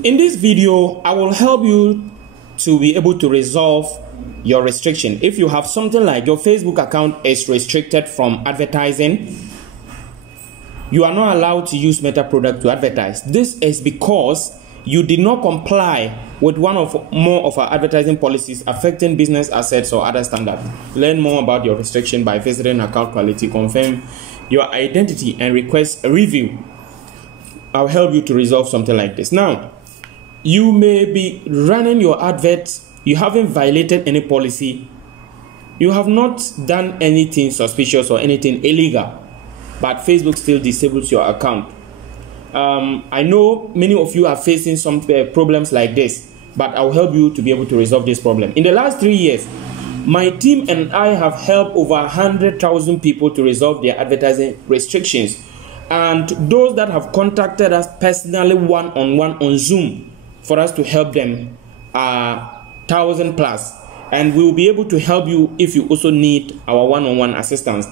In this video, I will help you to be able to resolve your restriction. If you have something like your Facebook account is restricted from advertising, you are not allowed to use Meta product to advertise. This is because you did not comply with one of more of our advertising policies affecting business assets or other standards. Learn more about your restriction by visiting Account Quality, confirm your identity, and request a review. I'll help you to resolve something like this. Now, you may be running your adverts, you haven't violated any policy, you have not done anything suspicious or anything illegal, but Facebook still disables your account. I know many of you are facing some problems like this, but I'll help you to be able to resolve this problem. In the last 3 years, my team and I have helped over 100,000 people to resolve their advertising restrictions. And those that have contacted us personally one-on-one on Zoom for us to help them are 1,000 plus. And we will be able to help you if you also need our one-on-one assistance.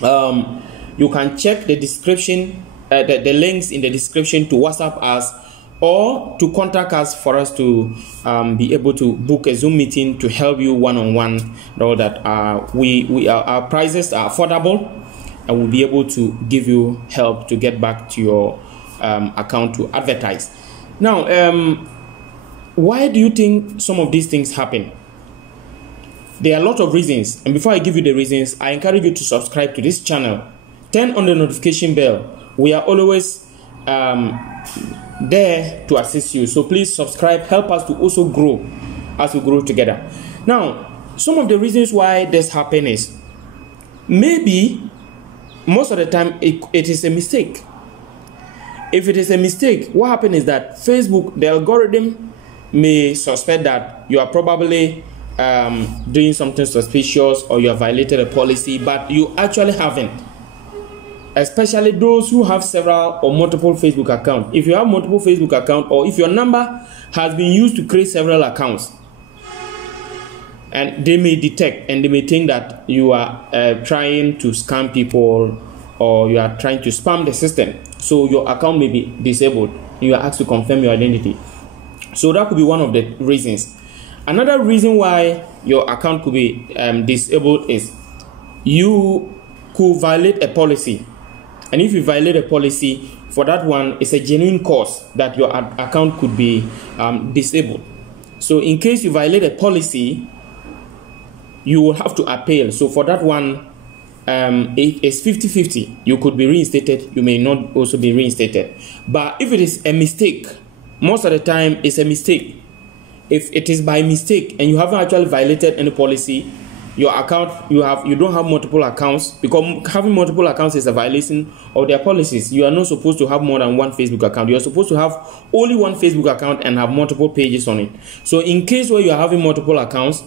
You can check the description, the links in the description to WhatsApp us or to contact us for us to be able to book a Zoom meeting to help you one-on-one. Know that our prices are affordable, and we'll be able to give you help to get back to your account to advertise. Now, why do you think some of these things happen? There are a lot of reasons, and before I give you the reasons, I encourage you to subscribe to this channel. Turn on the notification bell. We are always there to assist you. So please subscribe. Help us to also grow as we grow together. Now, some of the reasons why this happens is maybe most of the time it is a mistake. If it is a mistake, what happens is that Facebook, the algorithm, may suspect that you are probably doing something suspicious or you have violated a policy, but you actually haven't. Especially those who have several or multiple Facebook accounts. If you have multiple Facebook accounts, or if your number has been used to create several accounts, and they may detect and they may think that you are trying to scam people or you are trying to spam the system. So your account may be disabled. You are asked to confirm your identity. So that could be one of the reasons. Another reason why your account could be disabled is you could violate a policy. And if you violate a policy, for that one, it's a genuine cause that your account could be disabled. So in case you violate a policy, you will have to appeal. So for that one, it's 50-50. You could be reinstated. You may not also be reinstated. But if it is a mistake, most of the time it's a mistake. If it is by mistake and you haven't actually violated any policy, your account, you don't have multiple accounts, because having multiple accounts is a violation of their policies. You are not supposed to have more than one Facebook account. You are supposed to have only one Facebook account and have multiple pages on it. So in case where you are having multiple accounts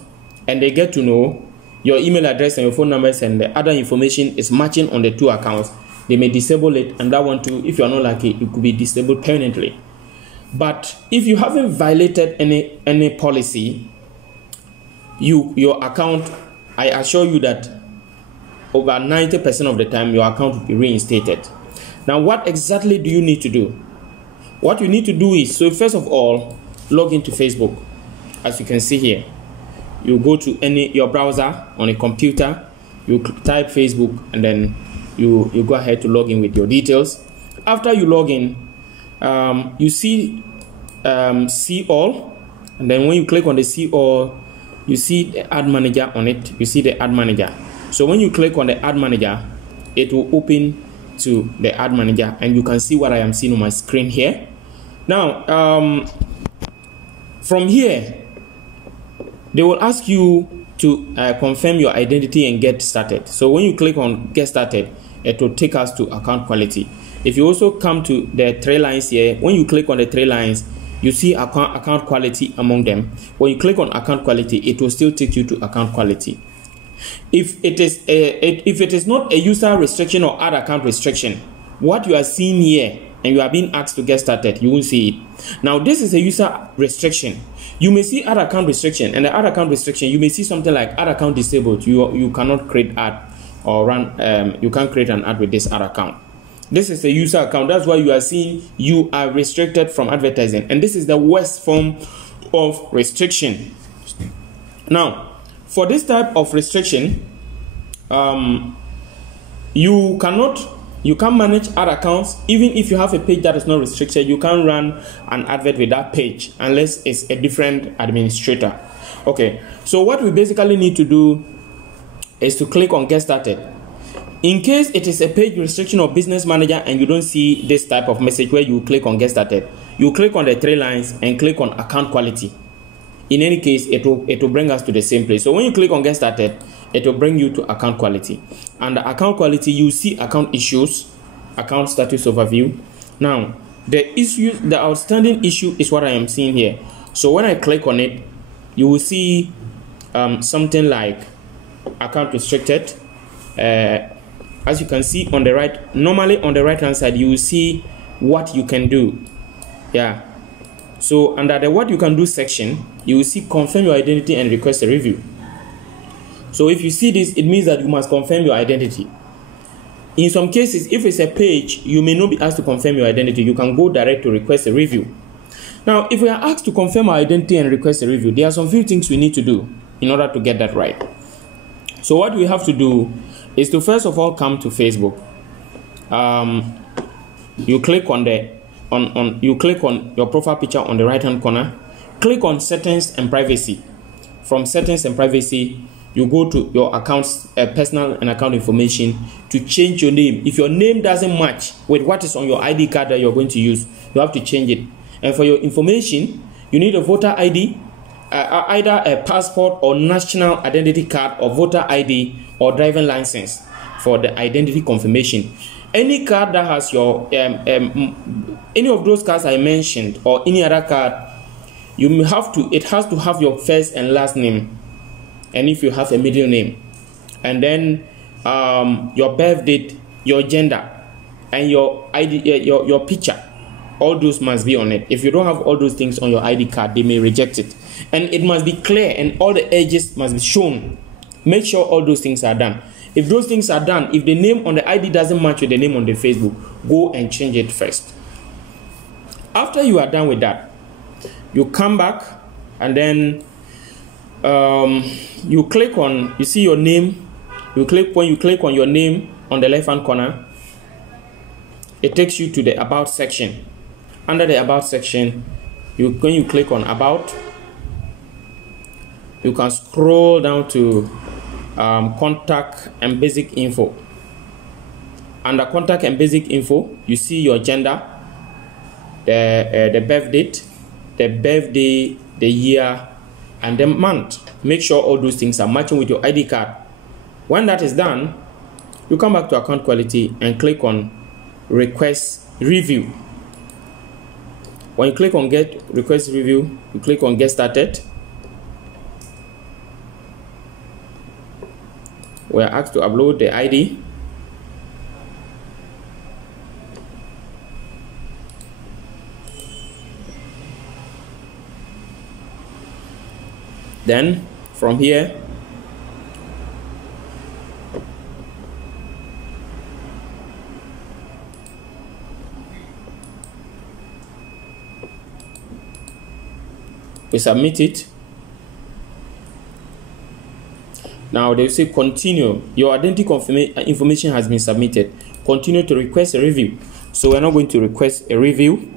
and they get to know your email address and your phone numbers and the other information is matching on the two accounts, they may disable it, and that one too, if you are not lucky, it could be disabled permanently. But if you haven't violated any policy, your account, I assure you that over 90% of the time your account will be reinstated. Now, what exactly do you need to do? What you need to do is, so first of all, log into Facebook. As you can see here, you go to your browser on a computer, you type Facebook, and then you go ahead to log in with your details. After you log in, you see all, and then when you click on the see all, you see the ad manager on it. You see the ad manager. So when you click on the ad manager, it will open to the ad manager, and you can see what I am seeing on my screen here. Now, from here, they will ask you to confirm your identity and get started. So when you click on get started, it will take us to account quality. If you also come to the three lines here, when you click on the three lines, you see account quality among them. When you click on account quality, it will still take you to account quality. If it is not a user restriction or ad account restriction, what you are seeing here and you are being asked to get started, you won't see it. Now, this is a user restriction. You may see ad account restriction, and the ad account restriction, you may see something like ad account disabled. You cannot create ad or run. You can't create an ad with this ad account. This is a user account. That's why you are seeing you are restricted from advertising. And this is the worst form of restriction. Now, for this type of restriction, you can't manage ad accounts. Even if you have a page that is not restricted, you can't run an advert with that page unless it's a different administrator. Okay, so what we basically need to do is to click on Get Started. In case it is a page restriction or business manager and you don't see this type of message where you click on Get Started, you click on the three lines and click on Account Quality. In any case, it will bring us to the same place. So when you click on Get Started, it will bring you to Account Quality. Under Account Quality, you see Account Issues, Account Status Overview. Now, the outstanding issue is what I am seeing here. So when I click on it, you will see something like Account Restricted. As you can see on the right, normally on the right hand side, you will see what you can do. Yeah. So under the what you can do section, you will see confirm your identity and request a review. So if you see this, it means that you must confirm your identity. In some cases, if it's a page, you may not be asked to confirm your identity. You can go direct to request a review. Now, if we are asked to confirm our identity and request a review, there are some few things we need to do in order to get that right. So what we have to do is to first of all come to Facebook. You click on you click on your profile picture on the right hand corner. Click on Settings and Privacy. From Settings and Privacy, you go to your accounts, personal and account information to change your name. If your name doesn't match with what is on your ID card that you're going to use, you have to change it. And for your information, you need a voter ID, either a passport or national identity card or voter ID or driving license for the identity confirmation. Any card that has your any of those cards I mentioned or any other card, it has to have your first and last name, and if you have a middle name, and then your birth date, your gender, and your ID, your picture. All those must be on it. If you don't have all those things on your ID card, they may reject it. And it must be clear and all the edges must be shown. Make sure all those things are done. If those things are done, if the name on the ID doesn't match with the name on the Facebook, go and change it first. After you are done with that, you come back and then you click on, you see your name. When you click on your name on the left hand corner, it takes you to the About section. Under the About section, when you click on About, you can scroll down to Contact and Basic Info. Under Contact and Basic Info, you see your gender, the birth date, the birthday, the year, and the month. Make sure all those things are matching with your ID card. When that is done, you come back to Account Quality and click on Request Review. When you click on Get Request Review, you click on Get Started. We are asked to upload the ID. Then from here, we submit it. Now they say continue. Your identity information has been submitted. Continue to request a review. So we're not going to request a review.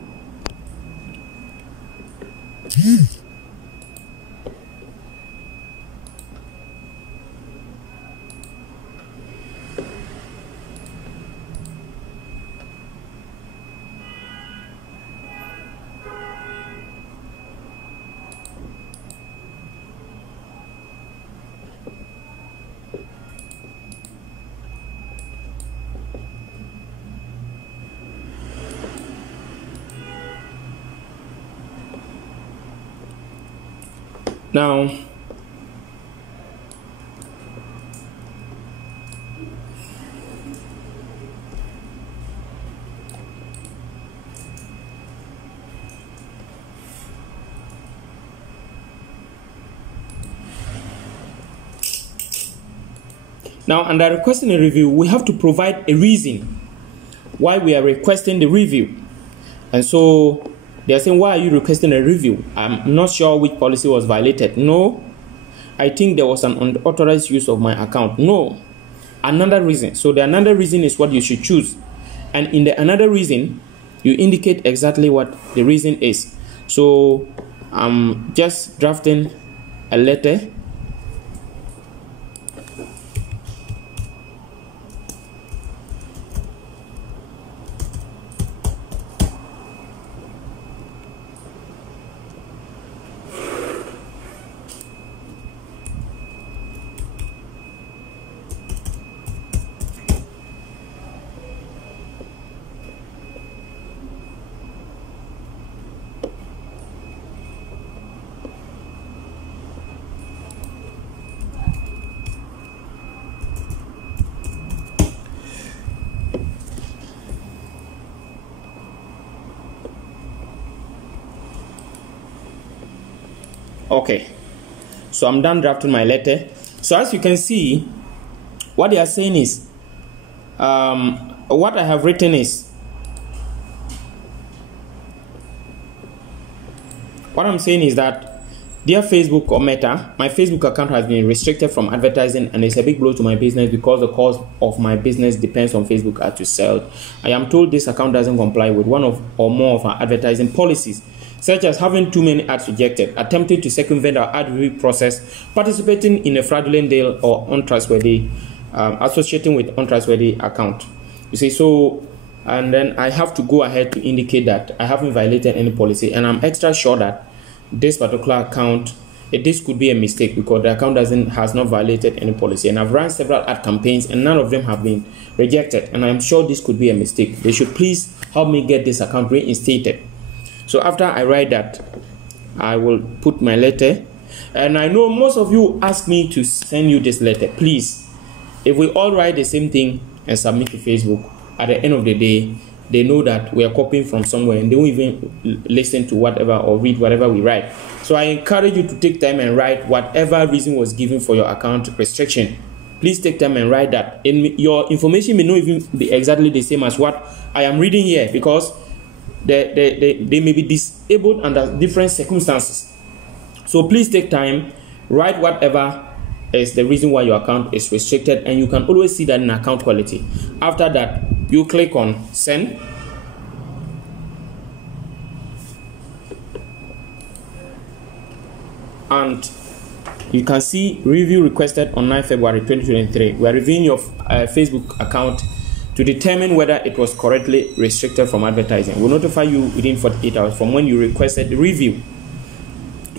Now, under requesting a review, we have to provide a reason why we are requesting the review. And so they are saying, why are you requesting a review? I'm not sure which policy was violated. No, I think there was an unauthorized use of my account. No, another reason. So the another reason is what you should choose. And in the another reason, you indicate exactly what the reason is. So I'm just drafting a letter. Okay, so I'm done drafting my letter. So as you can see, what they are saying is, what I have written is, what I'm saying is that, dear Facebook or Meta, my Facebook account has been restricted from advertising, and it's a big blow to my business because the cost of my business depends on Facebook ad to sell. I am told this account doesn't comply with one of or more of our advertising policies, such as having too many ads rejected, attempting to circumvent our ad review process, participating in a fraudulent deal, or untrustworthy, associating with untrustworthy account. You see, so, and then I have to go ahead to indicate that I haven't violated any policy, and I'm extra sure that this particular account, this could be a mistake because the account has not violated any policy, and I've run several ad campaigns and none of them have been rejected, and I'm sure this could be a mistake. They should please help me get this account reinstated. So after I write that, I will put my letter, and I know most of you ask me to send you this letter. Please, if we all write the same thing and submit to Facebook, at the end of the day, they know that we are copying from somewhere and they won't even listen to whatever or read whatever we write. So I encourage you to take time and write whatever reason was given for your account restriction. Please take time and write that. And your information may not even be exactly the same as what I am reading here, because they may be disabled under different circumstances. So please take time, write whatever is the reason why your account is restricted, and you can always see that in account quality. After that, you click on send, and you can see review requested on 9 February 2023. We are reviewing your Facebook account to determine whether it was correctly restricted from advertising. We'll notify you within 48 hours from when you requested the review.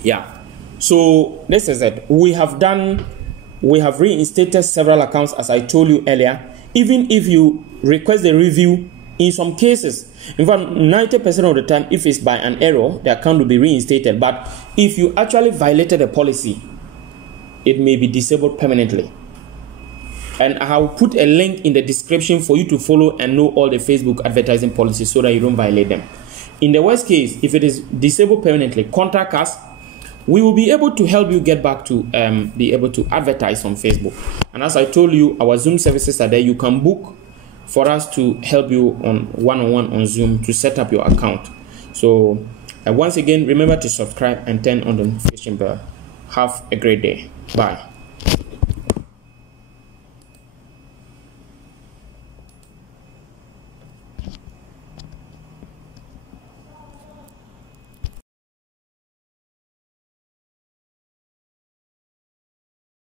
Yeah, so this is it. We have reinstated several accounts, as I told you earlier. Even if you request the review, in some cases, in fact 90% of the time, if it's by an error, the account will be reinstated. But if you actually violated a policy, it may be disabled permanently. And I will put a link in the description for you to follow and know all the Facebook advertising policies so that you don't violate them. In the worst case, if it is disabled permanently, contact us. We will be able to help you get back to be able to advertise on Facebook. And as I told you, our Zoom services are there. You can book for us to help you on one-on-one on Zoom to set up your account. So once again, remember to subscribe and turn on the notification bell. Have a great day. Bye.